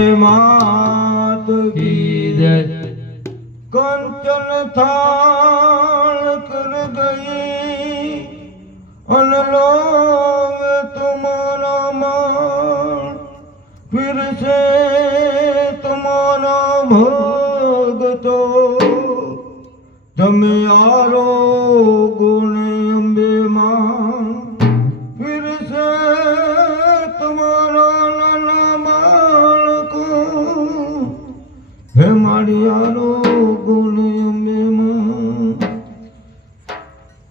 मात की जय। कंचन थाल कर गई अनलोग तुम्हारा मान, फिर से तुम्हारा भोग तो તમે આરો ગુણે અંબે માં, फिर से तुम्हारा नाना बालको हे मारी आरो गुणे अंबे मां।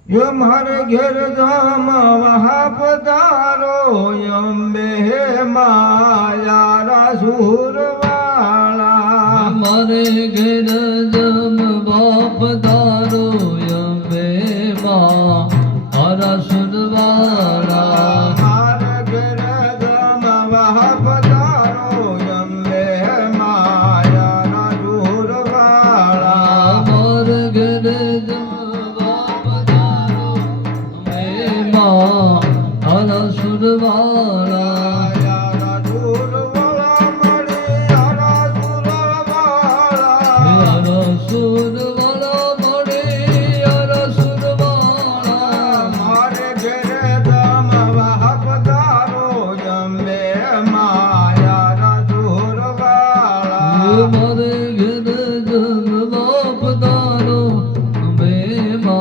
ये मारे घेर जामा वहा पधारो अंबे हे मायारा सुरवाला। मारे घेर जम बाप दारो अंबे मां हरा सुरवाला। मारे घेर जम वहा पधारो अंबे मायारा सुरवाला। मारे घेर जम बाप दारो अंबे मां हरा सुरवाला। मोगले पीर साहब कांड में माया सुरवाला।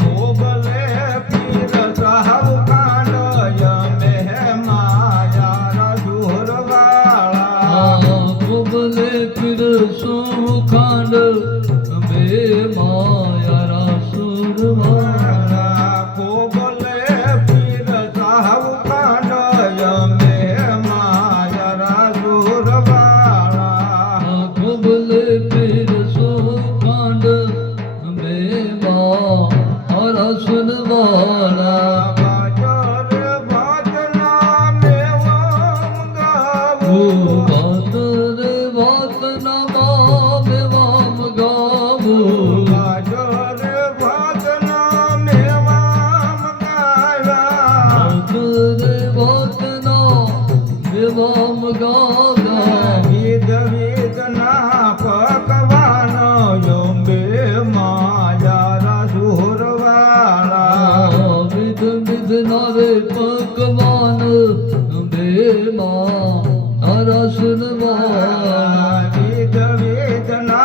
मोगले पीर साहब कांड में माया सुरवाला। कोगले पीर साहब कांड में माया सुरवाला। कोगले पीर साहब कांड हरा सुरवाला। बाजर बाजना में वाम गावो। बाजर बाजना में वाम गावो। बाजर बाजना में वाम गावा। बाजर बाजना में वाम गावा। विध विध ना पकवान योंबे माया सुरवाला। विध विध नारे पकवान बे मां हरा सुरवाला। विध विध ना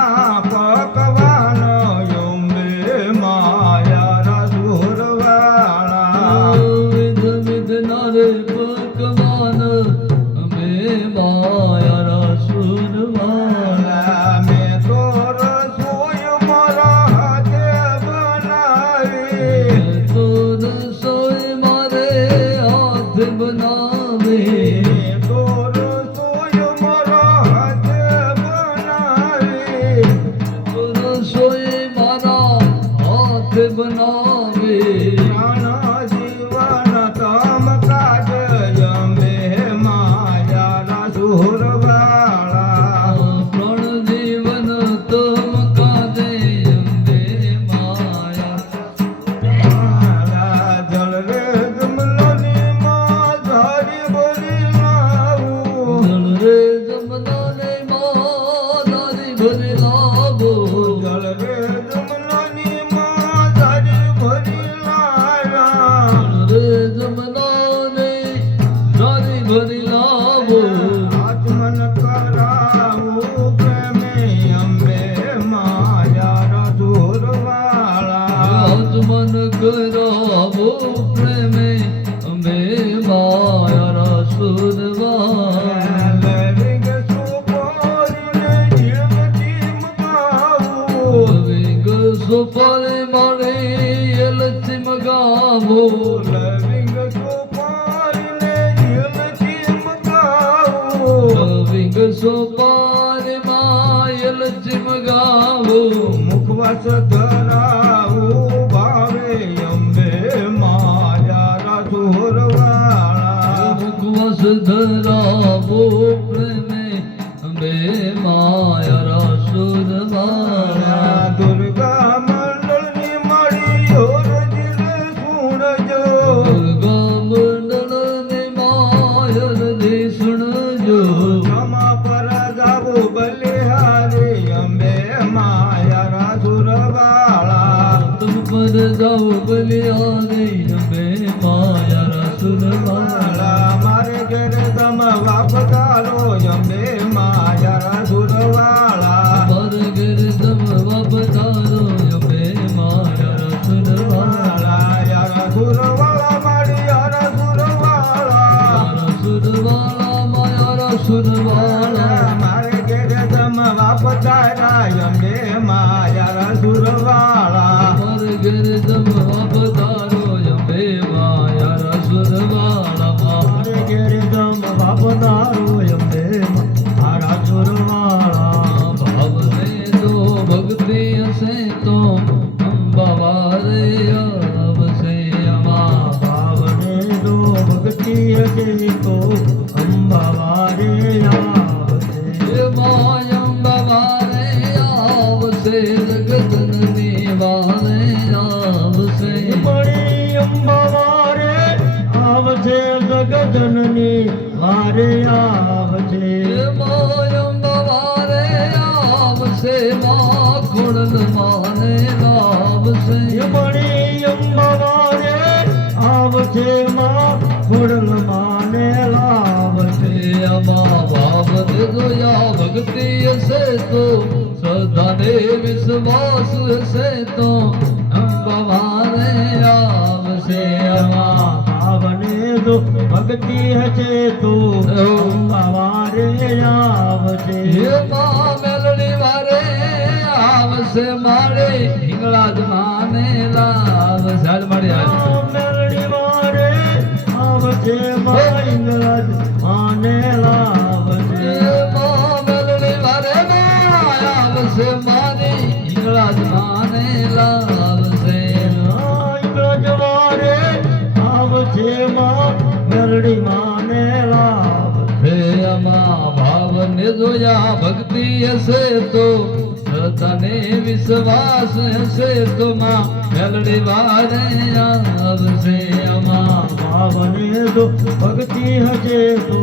पकवान योंबे माया सुरवाला। विध विध नारे पकवान बे मां हरा सुरवाला। मैं तोर सोय मोरा हाथे बनावी। तोर सोय मारे हाथ बनावे। तोर सोय मोरा हाथे बनावी। तोर सोय मारा हाथ बनावे। प्राण जीवन तम काज अंबे माया सुरवाला। प्राण जीवन तुम काजे अंबे माया। जल रे जमलोनी माँ धारी भरी लाऊ। जल रे जमलोनी माँ धारी भरी लावो। जल रे जमलोनी माँ धारी भरी लाया। जल रे जमलोनी धारी भरी लावो। आचमन कराऊ प्रेमे अंबे माया सुरवाला। आचमन करावो प्रेमे अंबे माया सुरवाला। लविंग सुपारी ने झिम चिमकाऊ। लविंग सुपारी मारे लक्ष्म गावो। लविंग सुपारी ने झिम चिमकाऊ। लविंग सुपारी माय लक्ष्म गावो। मुखवास धराऊ ધરાવો પ્રેમે અંબે માયા સુર વાળા દુર્ગા મંડળની મળી ઓરજીને સુણજો દુર્ગા મંડળની માયા રે સુણજો ક્ષમા પર જાવો બલિહારી અંબે માયા સુર વાળા तुम पर जाओ बलियाने अंबे माया सुर वाला મારે ઘેર તમ વાપતારો અંબે માયા સુરવાળા पर गिर दम वबतारो अंबे माया सुर वाला યાર સુરવાળા મારી યાર સુરવાળા सुर वाला माया सुर वाला મારે ઘેર તમ વાપતારા અંબે માયા સુરવાળા पर गिर दम वबतारो अंबे माया सुर वाला મારે ઘેર તમ વાપતારો અંબે મારા સુરવાળા भाव में तो भक्ति से तो अंबावारे आवसे अमा ભાવને દો ભક્તિ હશે તો અંબાવારે આવશે ये मायंबावारे आवसे जगतननी वाले आवसे મળી અંબાવારે આવશે જગજનની વારે આવશે ये मायंबावारे आवसे माँ खोड़ल माने आवसे મળી અંબાવારે આવશે માં ખોડલ માને લાવશે अमा भाव ने जोया भक्ति से तो श्रद्धा ने विश्वास से तो अंबावारे आवसे अमा ભાવને જો ભક્તિ હશે તો અંબાવારે આવશે ये माँ मेलड़ी वारे आवसे मारे हिंगलाज माने लावसे हाल मारे हाल મેલડી વારે આવશે માં ઇંગળજ માને લાવશે ये माँ मेलड़ी वारे माँ आवसे मारे हिंगलाज माने लावसे ઇંગળજ વારે આવશે માં મેલડી માને લાવશે हे अमा भाव ने जोया भक्ति हसे तो श्रद्धा ने विश्वास हसे तो माँ मेलड़ी वारे आवसे अमा ભાવને જો ભક્તિ હશે તો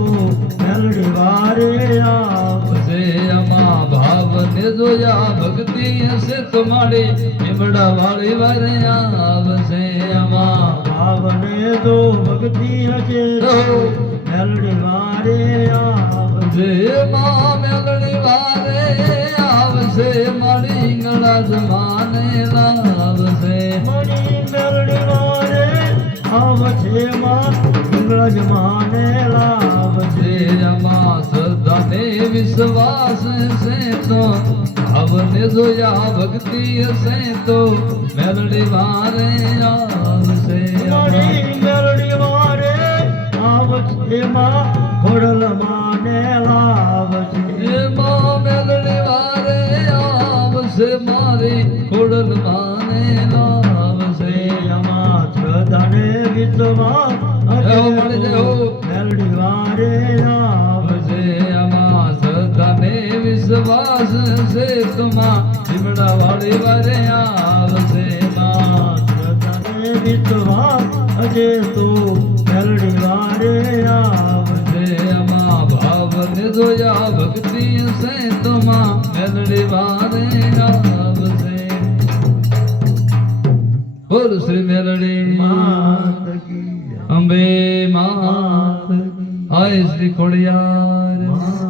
મેલડી વારે આવશે से अमा भाव ने जोया भक्ति हसे तो माड़ी निमड़ा वाली वारे आवसे अमा ભાવને જો ભક્તિ હશે તો મેલડી વારે આવશે जे माँ मेलड़ी वारे आवसे माड़ी इंगला जमाने लावसे મણી મેલડી વારે આવશે માં ઇંગળજ માને લાવશે जे अमा श्रद्धा ने विश्वास से तो भाव ने जोया भक्ति से तो मेलड़ी वारे आवसे મણી મેલડી વારે આવશે માં ખોડલ માને લાવશે ये माँ मेलड़ी वारे आवसे मारी खोड़ल माने लावसे એમાં શ્રદ્ધાને વિશ્વાસ હશે જય હો માળી જય હો. મેલડી વારે આવશે आवसे अमा श्रद्धा ने विश्वास से तुमा चिमड़ा वाली वारे आवसे माँ શ્રદ્ધાને વિશ્વાસ હશે તો મેલડી વારે આવશે से अमा भाव ने जोया भक्ति से तुमा मेलड़ी वारे आवसे बोल श्री मेलड़ी માત કી अंबे मात માત કી आय श्री खोड़ियार માત